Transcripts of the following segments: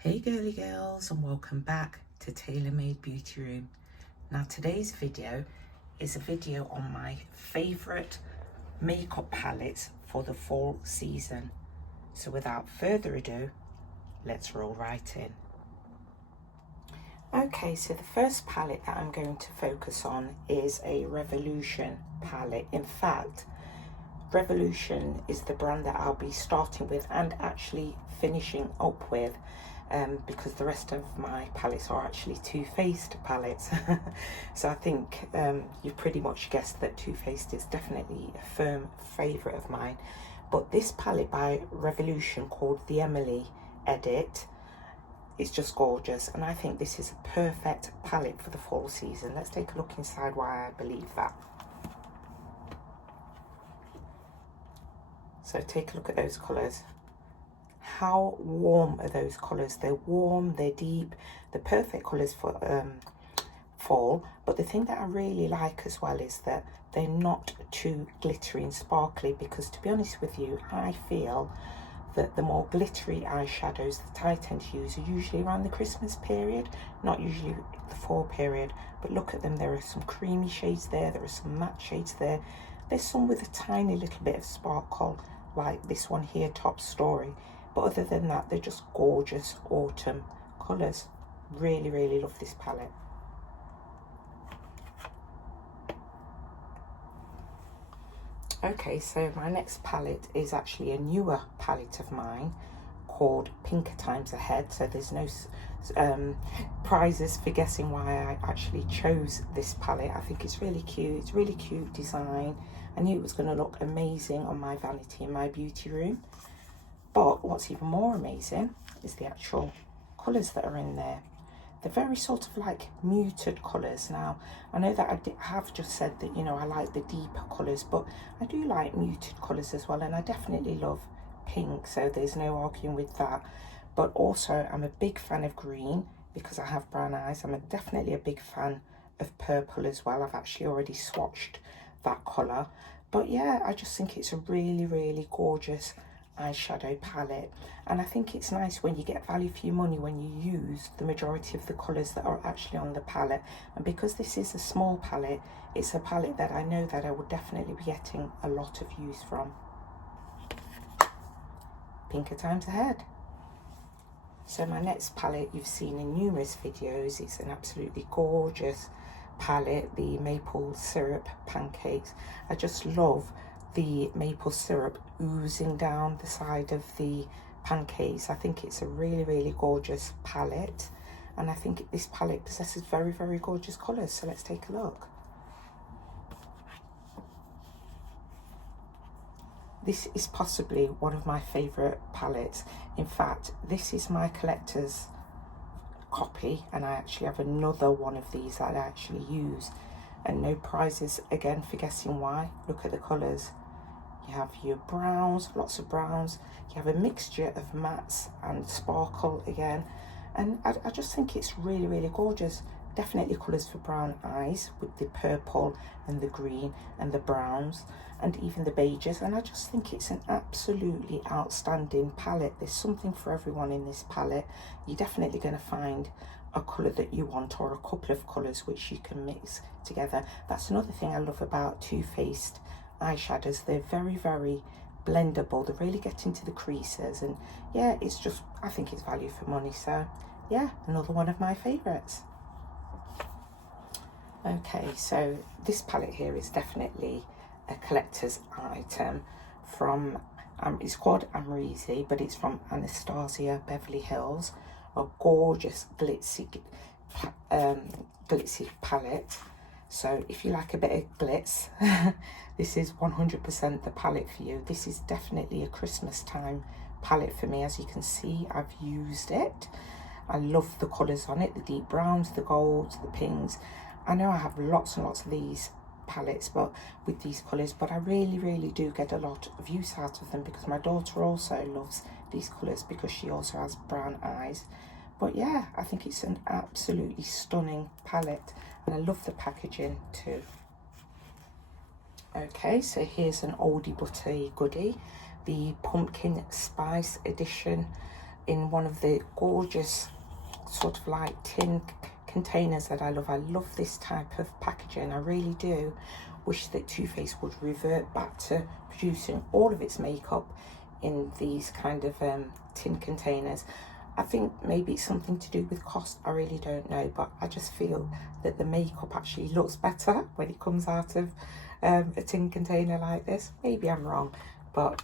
Hey girly girls, and welcome back to Tailor Made Beauty Room. Now today's video is a video on my favourite makeup palettes for the fall season. So without further ado, let's roll right in. Okay, so the first palette that I'm going to focus on is a Revolution palette. In fact, Revolution is the brand that I'll be starting with and actually finishing up with, because the rest of my palettes are actually Too Faced palettes. So I think you've pretty much guessed that Too Faced is definitely a firm favourite of mine. But this palette by Revolution called the Emily Edit is just gorgeous, and I think this is a perfect palette for the fall season. Let's take a look inside why I believe that. So take a look at those colours. How warm are those colours? They're warm, they're deep, they're perfect colours for fall. But the thing that I really like as well is that they're not too glittery and sparkly, because to be honest with you, I feel that the more glittery eyeshadows that I tend to use are usually around the Christmas period, not usually the fall period. But look at them, there are some creamy shades there are some matte shades there. There's some with a tiny little bit of sparkle, like this one here, Top Story. But other than that, they're just gorgeous autumn colours. Really, really love this palette. Okay, so my next palette is actually a newer palette of mine called Pinker Times Ahead. So there's no prizes for guessing why I actually chose this palette. I think it's really cute. It's really cute design. I knew it was going to look amazing on my vanity in my beauty room. But what's even more amazing is the actual colours that are in there. They're very sort of like muted colours. Now, I know that I have just said that, you know, I like the deeper colours, but I do like muted colours as well. And I definitely love pink, so there's no arguing with that. But also, I'm a big fan of green because I have brown eyes. I'm definitely a big fan of purple as well. I've actually already swatched that colour. But yeah, I just think it's a really, really gorgeous eyeshadow palette, and I think it's nice when you get value for your money when you use the majority of the colours that are actually on the palette. And because this is a small palette, it's a palette that I know that I would definitely be getting a lot of use from. Pinker Times Ahead. So my next palette you've seen in numerous videos. It's an absolutely gorgeous palette, the Maple Syrup Pancakes. I just love the maple syrup oozing down the side of the pancakes. I think it's a really, really gorgeous palette, and I think this palette possesses very, very gorgeous colours. So let's take a look. This is possibly one of my favourite palettes. In fact, this is my collector's copy, and I actually have another one of these that I actually use, and no prizes again for guessing why. Look at the colours. You have your browns, lots of browns. You have a mixture of mattes and sparkle again. And I just think it's really, really gorgeous. Definitely colours for brown eyes with the purple and the green and the browns and even the beiges. And I just think it's an absolutely outstanding palette. There's something for everyone in this palette. You're definitely going to find a colour that you want, or a couple of colours which you can mix together. That's another thing I love about Too Faced eyeshadows. They're very, very blendable. They really get into the creases, and yeah, it's just, I think it's value for money. So yeah, another one of my favorites. Okay, so this palette here is definitely a collector's item from it's called Amrezy, but it's from Anastasia, Beverly Hills. A gorgeous glitzy palette. So if you like a bit of glitz, this is 100% the palette for you. This is definitely a Christmas time palette for me. As you can see, I've used it. I love the colours on it, the deep browns, the golds, the pinks. I know I have lots and lots of these palettes but with these colours, but I really, really do get a lot of use out of them because my daughter also loves these colours because she also has brown eyes. But yeah, I think it's an absolutely stunning palette, and I love the packaging too. Okay, so here's an oldie but a goodie, the Pumpkin Spice Edition in one of the gorgeous sort of like tin containers that I love. I love this type of packaging, I really do. Wish that Too Faced would revert back to producing all of its makeup in these kind of tin containers. I think maybe it's something to do with cost, I really don't know, but I just feel that the makeup actually looks better when it comes out of a tin container like this. Maybe I'm wrong, but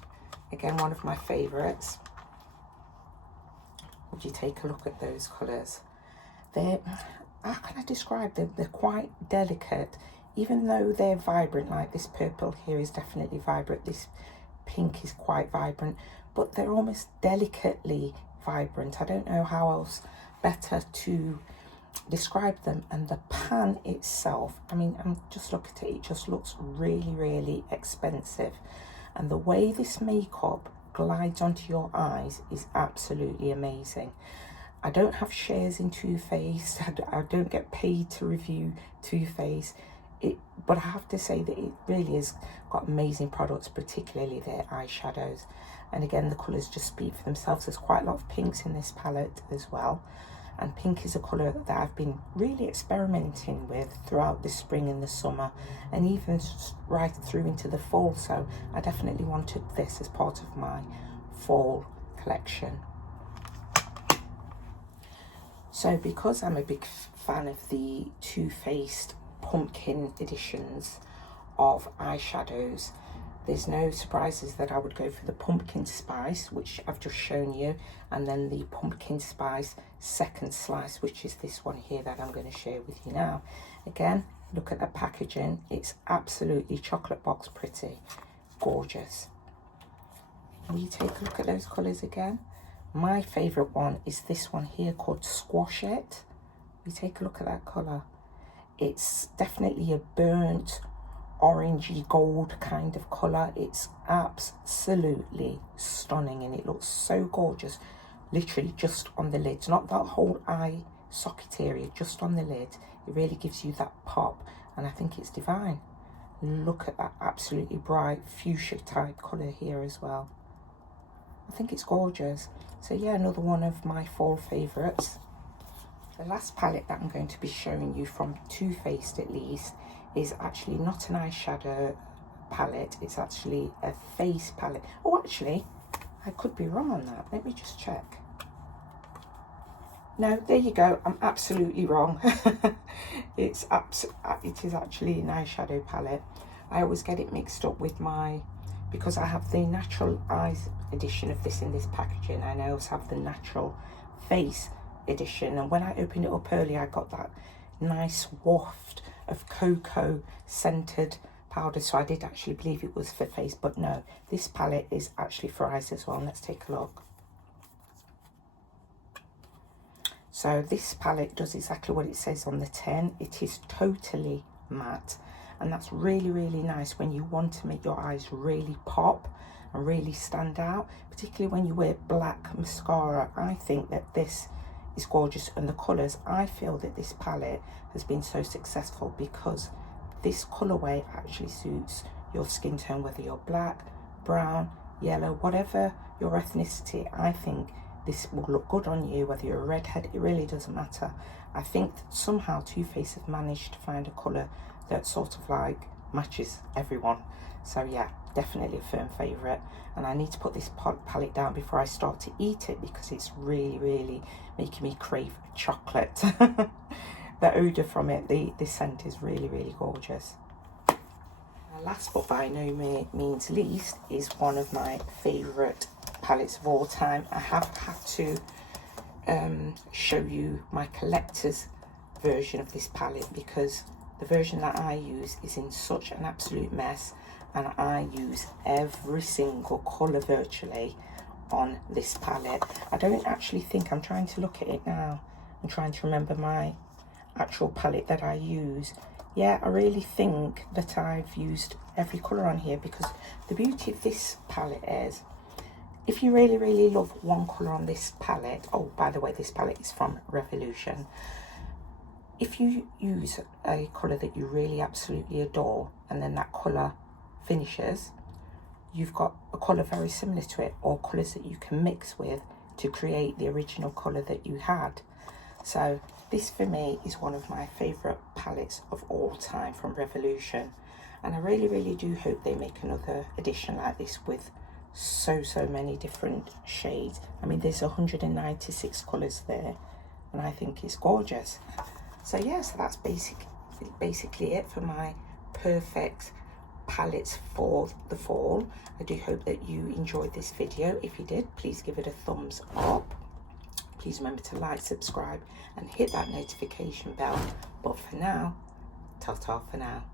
again, one of my favourites. Would you take a look at those colours? They're, how can I describe them? They're quite delicate, even though they're vibrant, like this purple here is definitely vibrant, this pink is quite vibrant, but they're almost delicately vibrant. I don't know how else better to describe them. And the pan itself, I mean, just look at it, it just looks really, really expensive. And the way this makeup glides onto your eyes is absolutely amazing. I don't have shares in Too Faced, I don't get paid to review Too Faced, but I have to say that it really has got amazing products, particularly their eyeshadows. And again, the colours just speak for themselves. There's quite a lot of pinks in this palette as well. And pink is a colour that I've been really experimenting with throughout the spring and the summer, and even right through into the fall. So I definitely wanted this as part of my fall collection. So because I'm a big fan of the Too Faced pumpkin editions of eyeshadows, there's no surprises that I would go for the pumpkin spice, which I've just shown you, and then the pumpkin spice second slice, which is this one here that I'm going to share with you now. Again, look at the packaging, it's absolutely chocolate box pretty, gorgeous. Will you take a look at those colours again? My favourite one is this one here called Squash It. You take a look at that colour. It's definitely a burnt orangey gold kind of colour. It's absolutely stunning and it looks so gorgeous, literally just on the lids, not that whole eye socket area, just on the lid. It really gives you that pop and I think it's divine. Look at that absolutely bright fuchsia type colour here as well. I think it's gorgeous. So yeah, another one of my fall favourites. The last palette that I'm going to be showing you from Too Faced at least is actually not an eyeshadow palette, it's actually a face palette. Oh, actually, I could be wrong on that. Let me just check. No, there you go, I'm absolutely wrong. It is actually an eyeshadow palette. I always get it mixed up with because I have the Natural Eyes edition of this in this packaging, and I also have the Natural Face edition, and when I opened it up earlier I got that nice waft of cocoa scented powder, so I did actually believe it was for face, but no, this palette is actually for eyes as well. Let's take a look. So this palette does exactly what it says on the tin. It is totally matte, and that's really, really nice when you want to make your eyes really pop and really stand out, particularly when you wear black mascara. I think that this is gorgeous, and the colours, I feel that this palette has been so successful because this colourway actually suits your skin tone, whether you're black, brown, yellow, whatever your ethnicity. I think this will look good on you, whether you're a redhead, it really doesn't matter. I think that somehow Too Faced have managed to find a colour that sort of like matches everyone. So yeah, definitely a firm favourite, and I need to put this palette down before I start to eat it because it's really, really making me crave chocolate. The odour from it, the scent is really, really gorgeous. Last but by no means least is one of my favourite palettes of all time. I have had to show you my collector's version of this palette because the version that I use is in such an absolute mess, and I use every single colour virtually on this palette. I don't actually think, I'm trying to look at it now, I'm trying to remember my actual palette that I use. Yeah, I really think that I've used every colour on here, because the beauty of this palette is, if you really, really love one colour on this palette, oh, by the way, this palette is from Revolution. If you use a colour that you really absolutely adore, and then that colour finishes, you've got a colour very similar to it, or colours that you can mix with to create the original colour that you had. So this for me is one of my favourite palettes of all time from Revolution, and I really do hope they make another edition like this with so many different shades. I mean, there's 196 colours there, and I think it's gorgeous. So yeah, so that's basically it for my perfect palettes for the fall. I do hope that you enjoyed this video. If you did, please give it a thumbs up. Please remember to like, subscribe and hit that notification bell. But for now, ta-ta for now.